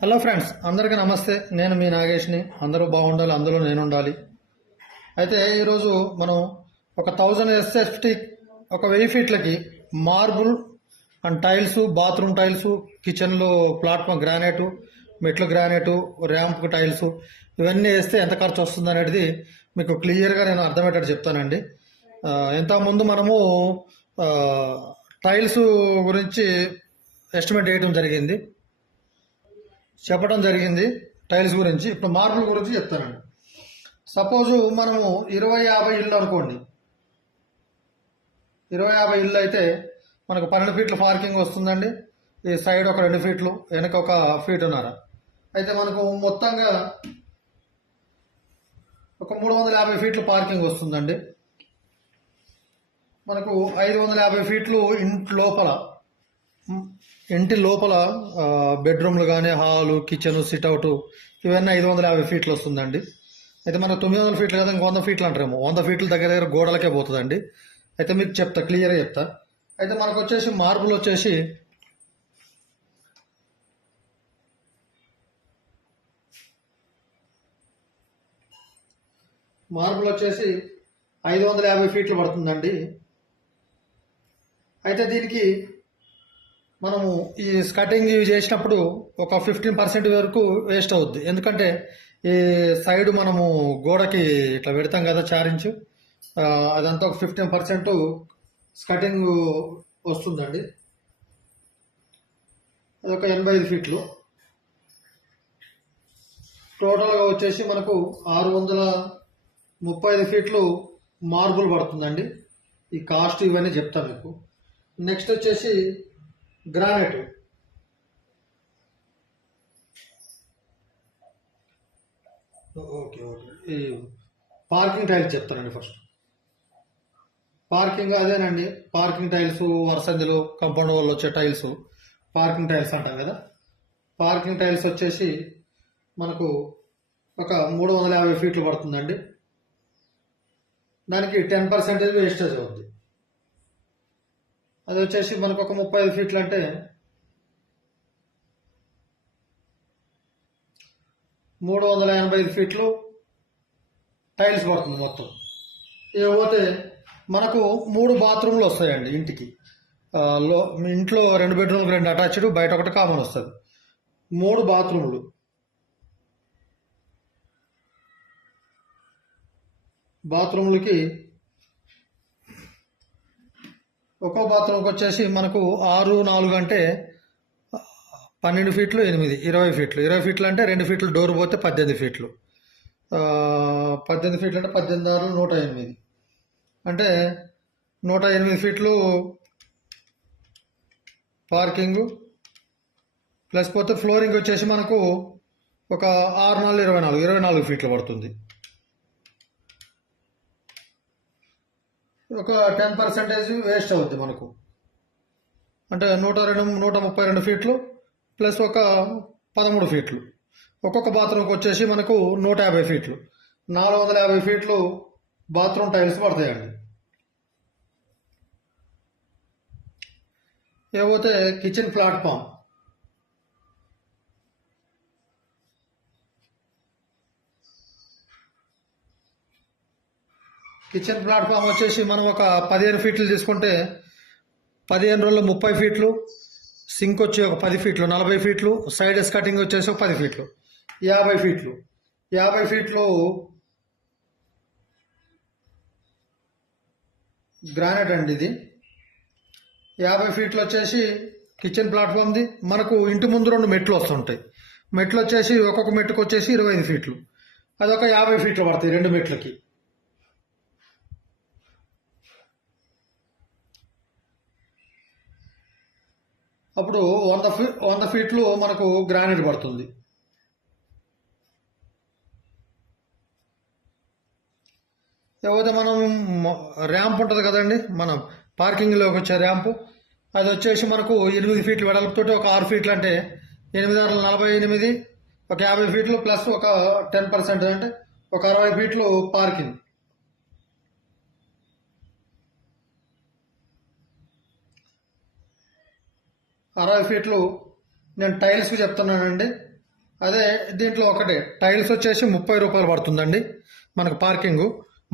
Hello friends అందరికీ నమస్తే. నేను మీ నాగేష్ని. అందరూ బాగుండాలి అందులో నేను ఉండాలి అయితే ఈరోజు మనం ఒక థౌజండ్ ఎస్ఎఫ్టీ ఒక వెయ్యి ఫీట్లకి marble and tiles bathroom tiles కిచెన్లో ప్లాట్ఫామ్ గ్రానైటు మెట్లు గ్రానైటు ర్యాంప్ టైల్స్ ఇవన్నీ వేస్తే ఎంత ఖర్చు వస్తుంది అనేది మీకు క్లియర్గా నేను అర్థమయ్యేటట్టు చెప్తానండి. ఇంతకుముందు మనము టైల్స్ గురించి ఎస్టిమేట్ వేయడం జరిగింది. చెప్పడం జరిగింది టైల్స్ గురించి. ఇప్పుడు మార్బుల్ గురించి చెప్తానండి. సపోజ్ మనము ఇరవై యాభై ఇల్లు అనుకోండి. ఇరవై యాభై ఇల్లు అయితే మనకు పన్నెండు ఫీట్ల పార్కింగ్ వస్తుందండి. ఈ సైడ్ ఒక రెండు ఫీట్లు వెనక ఒక ఫీట్ ఉన్నారా అయితే మనకు మొత్తంగా ఒక మూడు వందల యాభై ఫీట్లు పార్కింగ్ వస్తుందండి. మనకు ఐదు వందల యాభై ఫీట్లు ఇంటి లోపల. ఇంటి లోపల బెడ్రూమ్లు కానీ హాలు కిచెన్ సిట్అవుట్ ఇవన్నీ ఐదు వందల యాభై ఫీట్లు వస్తుందండి. అయితే మనకు తొమ్మిది వందల ఫీట్లు కదా ఇంక వంద ఫీట్లు అంటారేమో. వంద ఫీట్ల దగ్గర దగ్గర గోడలకే పోతుందండి. అయితే మీకు చెప్తా క్లియర్గా చెప్తా. అయితే మనకు వచ్చేసి మార్పులు వచ్చేసి మార్పులు వచ్చేసి ఐదు వందల యాభై ఫీట్లు పడుతుందండి. అయితే దీనికి మనము ఈ స్కటింగ్ ఇవి చేసినప్పుడు ఒక ఫిఫ్టీన్ పర్సెంట్ వరకు వేస్ట్ అవుద్ది. ఎందుకంటే ఈ సైడ్ మనము గోడకి ఇట్లా పెడతాం కదా చారించు అదంతా ఒక ఫిఫ్టీన్ పర్సెంట్ స్కటింగ్ వస్తుందండి. అదొక ఎనభై ఐదు ఫీట్లు. టోటల్గా వచ్చేసి మనకు ఆరు వందల ముప్పై ఐదు ఫీట్లు మార్బుల్ పడుతుందండి. ఈ కాస్ట్ ఇవన్నీ చెప్తాను మీకు. నెక్స్ట్ వచ్చేసి గ్రానైట్. Okay okay. ఈ పార్కింగ్ టైల్స్ చెప్తానండి ఫస్ట్. పార్కింగ్ అదేనండి. పార్కింగ్ టైల్స్ వరసందిలో కంపౌండ్ వాళ్ళు వచ్చే టైల్స్. పార్కింగ్ టైల్స్ అంటాం కదా. పార్కింగ్ టైల్స్ వచ్చేసి మనకు ఒక మూడు వందల యాభై ఫీట్లు పడుతుందండి. దానికి టెన్ పర్సెంటేజ్ వేస్టేజ్ అవుతుంది. అది వచ్చేసి మనకు ఒక ముప్పై ఐదు ఫీట్లు అంటే మూడు వందల ఎనభై ఐదు ఫీట్లు టైల్స్ పడుతుంది మొత్తం. ఇకపోతే మనకు మూడు బాత్రూమ్లు వస్తాయండి ఇంటికి. లో మీ ఇంట్లో రెండు బెడ్రూమ్కి రెండు అటాచ్డ్ బయట ఒకటి కామన్ వస్తుంది. మూడు బాత్రూమ్లు. బాత్రూమ్లకి ఒక్కో బాత్రూమ్కి వచ్చేసి మనకు ఆరు నాలుగు అంటే పన్నెండు ఫీట్లు ఎనిమిది ఇరవై ఫీట్లు. ఇరవై ఫీట్లు అంటే రెండు ఫీట్లు డోర్ పోతే పద్దెనిమిది ఫీట్లు. పద్దెనిమిది ఫీట్లు అంటే పద్దెనిమిది ఆరు నూట ఎనిమిది. అంటే నూట ఎనిమిది ఫీట్లు పార్కింగు ప్లస్ పోతే ఫ్లోరింగ్ వచ్చేసి మనకు ఒక ఆరు నాలుగు ఇరవై నాలుగు ఇరవై నాలుగు ఫీట్లు పడుతుంది. ఒక టెన్ పర్సెంటేజ్ వేస్ట్ అవుద్ది మనకు. అంటే నూట రెండు నూట ముప్పై రెండు ఫీట్లు ప్లస్ ఒక పదమూడు ఫీట్లు ఒక్కొక్క బాత్రూమ్కి వచ్చేసి మనకు నూట యాభై ఫీట్లు నాలుగు వందల యాభై ఫీట్లు బాత్రూమ్ టైల్స్ పడతాయండి. ఇకపోతే కిచెన్ ప్లాట్ఫామ్ కిచెన్ ప్లాట్ఫామ్ వచ్చేసి మనం ఒక పదిహేను ఫీట్లు తీసుకుంటే పదిహేను రోజులు ముప్పై ఫీట్లు సింక్ వచ్చి ఒక పది ఫీట్లు నలభై ఫీట్లు సైడ్ కటింగ్ వచ్చేసి ఒక పది ఫీట్లు యాభై ఫీట్లు. యాభై ఫీట్లు గ్రానైట్ అండి ఇది. యాభై ఫీట్లు వచ్చేసి కిచెన్ ప్లాట్ఫామ్ది. మనకు ఇంటి ముందు రెండు మెట్లు వస్తుంటాయి. మెట్లు వచ్చేసి ఒక్కొక్క మెట్టుకు వచ్చేసి ఇరవై ఐదు ఫీట్లు. అదొక యాభై ఫీట్లు పడతాయి రెండు మెట్లకి. అప్పుడు వంద ఫీ వంద ఫీట్లు మనకు గ్రానైట్ పడుతుంది. లేకపోతే మనం ర్యాంప్ ఉంటుంది కదండి మనం పార్కింగ్లోకి వచ్చే ర్యాంపు. అది వచ్చేసి మనకు ఎనిమిది ఫీట్లు వెడల్పుతోటి ఒక ఆరు ఫీట్లు అంటే ఎనిమిది ఆరు నలభై ఎనిమిది ఒక యాభై ఫీట్లు ప్లస్ ఒక టెన్ పర్సెంట్ అంటే ఒక అరవై ఫీట్లు పార్కింగ్. అరవై ఫీట్లు నేను టైల్స్కి చెప్తున్నానండి. అదే దీంట్లో ఒకటే టైల్స్ వచ్చేసి ముప్పై రూపాయలు పడుతుందండి మనకు పార్కింగ్.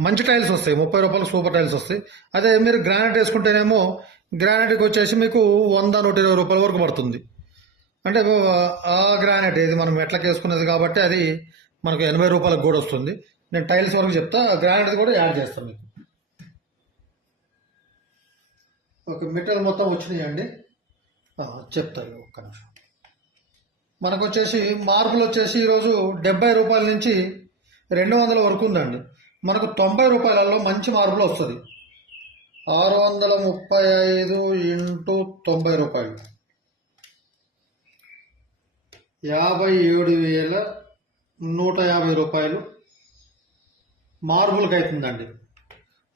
మంచి టైల్స్ వస్తాయి ముప్పై రూపాయలు సూపర్ టైల్స్ వస్తాయి. అదే మీరు గ్రానైట్ వేసుకుంటేనేమో గ్రానైట్కి వచ్చేసి మీకు వంద నూట ఇరవై రూపాయల వరకు పడుతుంది. అంటే ఆ గ్రానైట్ ఇది మనం ఎట్లకి వేసుకునేది కాబట్టి అది మనకు ఎనభై రూపాయలకు కూడా వస్తుంది. నేను టైల్స్ వరకు చెప్తా గ్రానైట్ కూడా యాడ్ చేస్తాను మీకు. ఓకే మెటీరియల్ మొత్తం వచ్చినాయండి. చెప్తారు ఒక్క నిమిషం. మనకు వచ్చేసి మార్పులు వచ్చేసి ఈరోజు డెబ్బై రూపాయల నుంచి రెండు వందల వరకు ఉందండి. మనకు తొంభై రూపాయలలో మంచి మార్పులు వస్తుంది. ఆరు వందల ముప్పై ఐదు ఇంటూ తొంభై రూపాయలు. యాభై ఏడు వేల నూట యాభై రూపాయలు మార్బుల్కి అవుతుందండి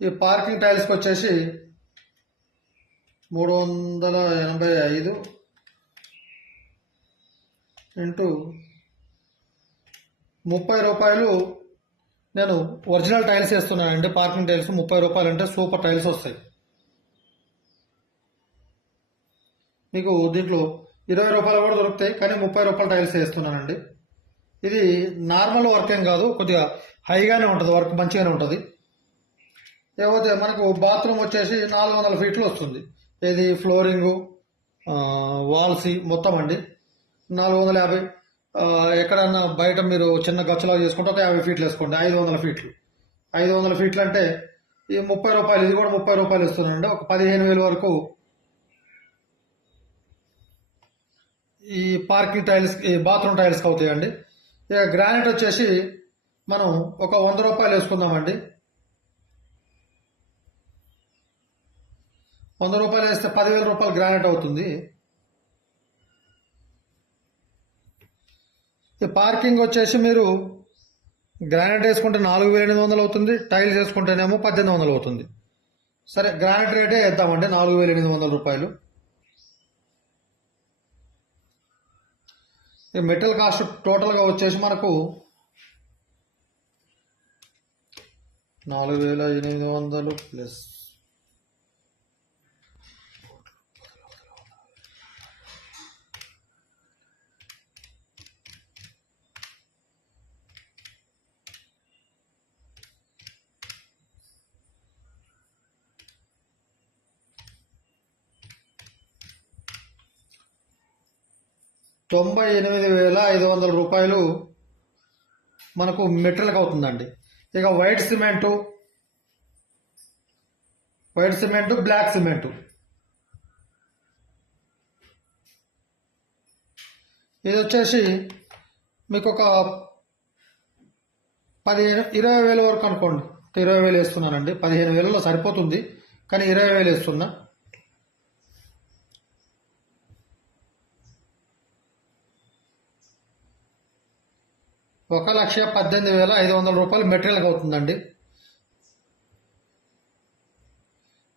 ఈ పార్కింగ్ టైల్స్కి వచ్చేసి మూడు వందల ఎనభై ఐదు ఇంటూ ముప్పై రూపాయలు నేను ఒరిజినల్ టైల్స్ వేస్తున్నానండి పార్కింగ్ టైల్స్ ముప్పై రూపాయలు అంటే సూపర్ టైల్స్ వస్తాయి. మీకు దీంట్లో ఇరవై రూపాయలు కూడా దొరుకుతాయి కానీ ముప్పై రూపాయల టైల్స్ వేస్తున్నానండి. ఇది నార్మల్ వర్క్ ఏం కాదు కొద్దిగా హైగానే ఉంటుంది వర్క్ మంచిగానే ఉంటుంది. లేకపోతే మనకు బాత్రూమ్ వచ్చేసి నాలుగు వందల ఫీట్లు వస్తుంది. ఇది ఫ్లోరింగు వాల్స్ మొత్తం అండి. నాలుగు వందల యాభై ఎక్కడన్నా బయట మీరు చిన్న గచ్చలా చేసుకుంటే ఒక యాభై ఫీట్లు వేసుకోండి ఐదు వందల ఫీట్లు. ఐదు వందల ఫీట్లు అంటే ఈ ముప్పై రూపాయలు ఇది కూడా ముప్పై రూపాయలు ఇస్తున్నానండి ఒక పదిహేను వేల వరకు ఈ పార్కింగ్ టైల్స్ ఈ బాత్రూమ్ టైల్స్కి అవుతాయండి. ఇక గ్రానైట్ వచ్చేసి మనం ఒక వంద రూపాయలు వేసుకుందామండి. వంద రూపాయలు వేస్తే పదివేల రూపాయలు గ్రానైట్ అవుతుంది. పార్కింగ్ వచ్చేసి మీరు గ్రానైట్ వేసుకుంటే నాలుగు వేల ఎనిమిది వందలు అవుతుంది టైల్స్ వేసుకుంటేనేమో పద్దెనిమిది వందలు అవుతుంది. సరే గ్రానైట్ రేటే వేద్దామండి నాలుగు వేల ఎనిమిది వందల రూపాయలు. ఈ మెటల్ కాస్ట్ టోటల్గా వచ్చేసి మనకు నాలుగు వేల ఎనిమిది వందలు ప్లస్ తొంభై ఎనిమిది వేల ఐదు వందల రూపాయలు మనకు మెటీరియల్కి అవుతుందండి. ఇక white cement white cement black cement. ఇది వచ్చేసి మీకు ఒక పదిహేను ఇరవై వేల వరకు అనుకోండి. ఇరవై వేలు వేస్తున్నానండి. పదిహేను వేలలో సరిపోతుంది. కానీ ఇరవై వేలు వేస్తున్నా. ఒక లక్ష పద్దెనిమిది వేల ఐదు వందల రూపాయలు మెటీరియల్కి అవుతుందండి.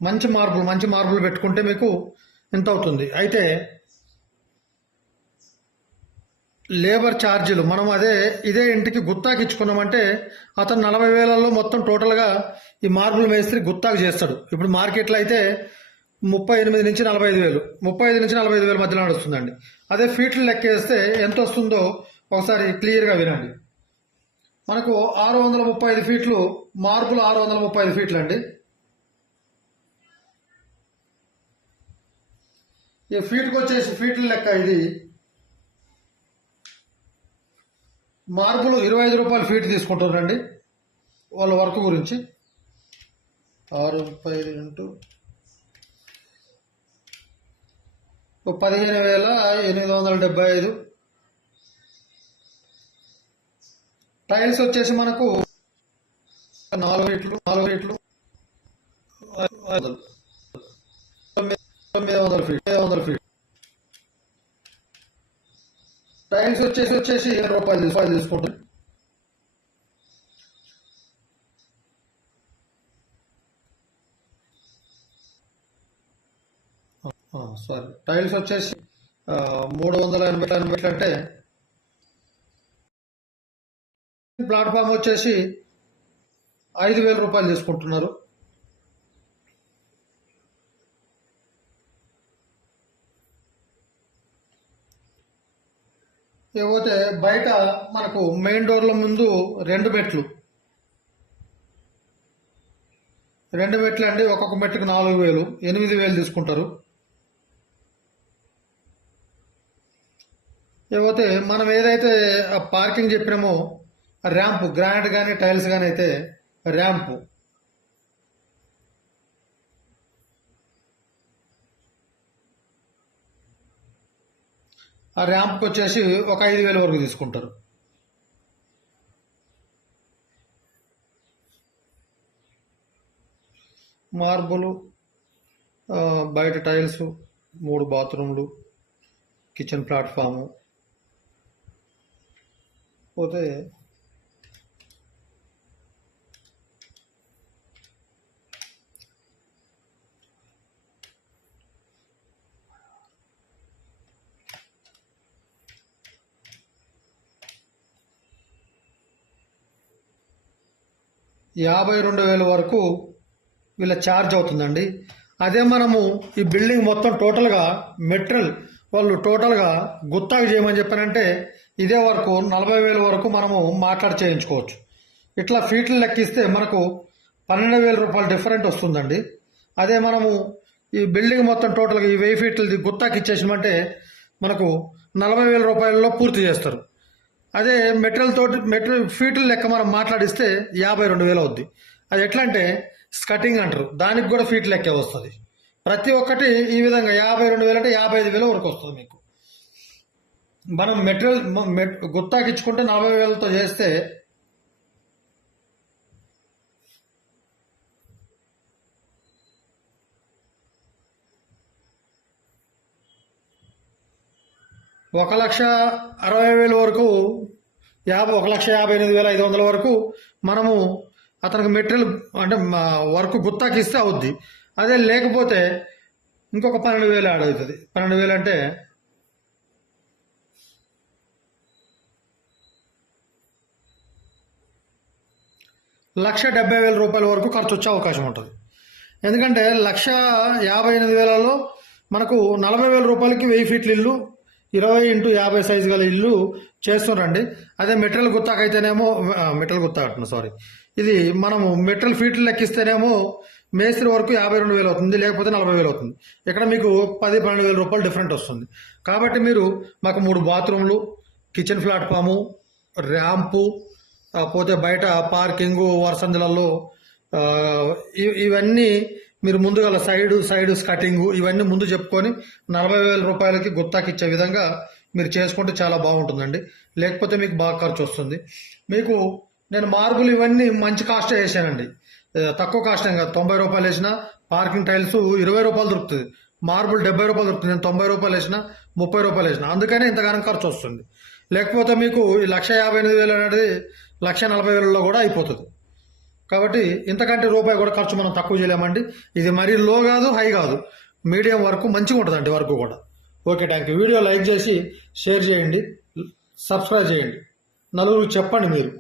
మంచి మార్బుల్ మంచి మార్బుల్ పెట్టుకుంటే మీకు ఎంత అవుతుంది. అయితే లేబర్ ఛార్జీలు మనం అదే ఇదే ఇంటికి గుత్తాకి ఇచ్చుకున్నామంటే అతను నలభై వేలలో మొత్తం టోటల్గా ఈ మార్బుల్ మేస్త్రి గుత్తాకు చేస్తాడు. ఇప్పుడు మార్కెట్లో అయితే ముప్పై ఎనిమిది నుంచి నలభై ఐదు వేలు ముప్పై ఐదు నుంచి నలభై ఐదు వేల మధ్యలో నడుస్తుందండి. అదే ఫీట్లు లెక్క వేస్తే ఎంత వస్తుందో ఒకసారి క్లియర్గా వినండి. మనకు ఆరు వందల ముప్పై ఐదు ఫీట్లు మార్బుల్ ఆరు వందల ముప్పై ఐదు ఫీట్లు అండి ఈ ఫీట్కి వచ్చేసి ఫీట్ల లెక్క ఇది. మార్బుల్ ఇరవై ఐదు రూపాయలు ఫీట్ తీసుకుంటారండి వాళ్ళ వర్క్ గురించి. ఆరు ముప్పై ఐదు ఇంటూ పదిహేను వేల ఎనిమిది వందల డెబ్బై ఐదు. టైల్స్ వచ్చేసి మనకు నాలుగు ఫీట్లు నాలుగు ఫీట్లు తొమ్మిది తొమ్మిది వందల ఫీట్ ఐదు వందల ఫీట్. టైల్స్ వచ్చేసి వచ్చేసి ఇరవై రూపాయలు రూపాయలు తీసుకుంటుంది సారీ టైల్స్ వచ్చేసి మూడు వందల ఎనభై ఎనభై అంటే ప్లాట్ఫామ్ వచ్చేసి ఐదు వేల రూపాయలు తీసుకుంటున్నారు. ఇకపోతే బయట మనకు మెయిన్ డోర్ల ముందు రెండు మెట్లు. రెండు మెట్లు అండి ఒక్కొక్క మెట్లకు నాలుగు వేలు ఎనిమిది వేలు తీసుకుంటారు. ఇకపోతే మనం ఏదైతే ఆ పార్కింగ్ చెప్పినామో ర్యాంప్ గ్రానైట్ కానీ టైల్స్ కానీ అయితే ర్యాంపు. ఆ ర్యాంప్కి వచ్చేసి ఒక ఐదు వేల వరకు తీసుకుంటారు. మార్బులు బయట టైల్స్ మూడు బాత్రూమ్లు కిచెన్ ప్లాట్ఫాము. పోతే యాభై రెండు వేల వరకు వీళ్ళ ఛార్జ్ అవుతుందండి. అదే మనము ఈ బిల్డింగ్ మొత్తం టోటల్గా మెటీరియల్ వాళ్ళు టోటల్గా గుత్తాకు చేయమని చెప్పారంటే ఇదే వరకు నలభై వేల వరకు మనము మాట్లాడి చేయించుకోవచ్చు. ఇట్లా ఫీట్లు లెక్కిస్తే మనకు పన్నెండు వేల రూపాయలు డిఫరెంట్ వస్తుందండి. అదే మనము ఈ బిల్డింగ్ మొత్తం టోటల్గా ఈ వెయ్యి ఫీట్లది గుత్తాకి ఇచ్చేసినామంటే మనకు నలభై వేల రూపాయలలో పూర్తి చేస్తారు. అదే మెటీరియల్ తోటి మెటీరియల్ ఫీట్లు లెక్క మనం మాట్లాడిస్తే యాభై రెండు వేలు అవుద్ది. అది ఎట్లా అంటే స్కటింగ్ అంటారు. దానికి కూడా ఫీట్ లెక్కే వస్తుంది. ప్రతి ఒక్కటి ఈ విధంగా యాభై రెండు వేలు అంటే యాభై ఐదు వేల వరకు వస్తుంది మీకు. మనం మెటీరియల్ మ- మెట్ గుత్తాకి ఇచ్చుకుంటే నలభై వేలతో చేస్తే ఒక లక్ష అరవై వేల వరకు యాభై ఒక లక్ష యాభై ఎనిమిది వేల ఐదు వందల వరకు మనము అతనికి మెటీరియల్ అంటే వర్క్ గుత్తాకి ఇస్తే అవుద్ది. అదే లేకపోతే ఇంకొక పన్నెండు వేలు యాడ్ అవుతుంది. పన్నెండు వేలు అంటే లక్ష డెబ్బై వేల రూపాయల వరకు ఖర్చు వచ్చే అవకాశం ఉంటుంది. ఎందుకంటే లక్ష యాభై ఎనిమిది వేలలో మనకు నలభై వేల రూపాయలకి వెయ్యి ఫీట్ల ఇల్లు ఇరవై ఇంటూ యాభై సైజు గల ఇల్లు చేస్తున్నారండి అదే మెటీరియల్ గుత్తాకైతేనేమో మెటీరియల్ గుత్తా సారీ ఇది మనము మెటీరియల్ ఫీట్లు లెక్కిస్తేనేమో మేస్త్రి వరకు యాభై రెండు వేలు అవుతుంది లేకపోతే నలభై వేలు అవుతుంది. ఇక్కడ మీకు పది పన్నెండు వేల రూపాయలు డిఫరెంట్ వస్తుంది. కాబట్టి మీరు మాకు మూడు బాత్రూమ్లు కిచెన్ ప్లాట్ఫాము ర్యాంపు పోతే బయట పార్కింగు వరసందులలో ఇవన్నీ మీరు ముందుగల సైడ్ సైడ్ కటింగ్ ఇవన్నీ ముందు చెప్పుకొని నలభై వేల రూపాయలకి గుత్తాకి ఇచ్చే విధంగా మీరు చేసుకుంటే చాలా బాగుంటుందండి. లేకపోతే మీకు బాగా ఖర్చు వస్తుంది. మీకు నేను మార్బుల్ ఇవన్నీ మంచి కాస్ట్ వేసానండి. తక్కువ కాస్ట్ ఏం కాదు. తొంభై రూపాయలు వేసిన పార్కింగ్ టైల్స్ ఇరవై రూపాయలు దొరుకుతుంది. మార్బుల్ డెబ్బై రూపాయలు దొరుకుతుంది. నేను తొంభై రూపాయలు వేసిన ముప్పై రూపాయలు వేసిన. అందుకనే ఇంతగానం ఖర్చు వస్తుంది. లేకపోతే మీకు ఈ లక్ష యాభై ఎనిమిది వేలు అనేది లక్ష నలభై వేలలో కూడా అయిపోతుంది. కాబట్టి ఇంతకంటే రూపాయి కూడా ఖర్చు మనం తక్కువ చేయలేమండి. ఇది మరీ లో కాదు హై కాదు. మీడియం వరకు మంచిగా ఉంటుందండి వరకు కూడా. Okay thank you. Video like చేసి షేర్ చేయండి సబ్స్క్రైబ్ చేయండి. నలుగురు చెప్పండి మీరు.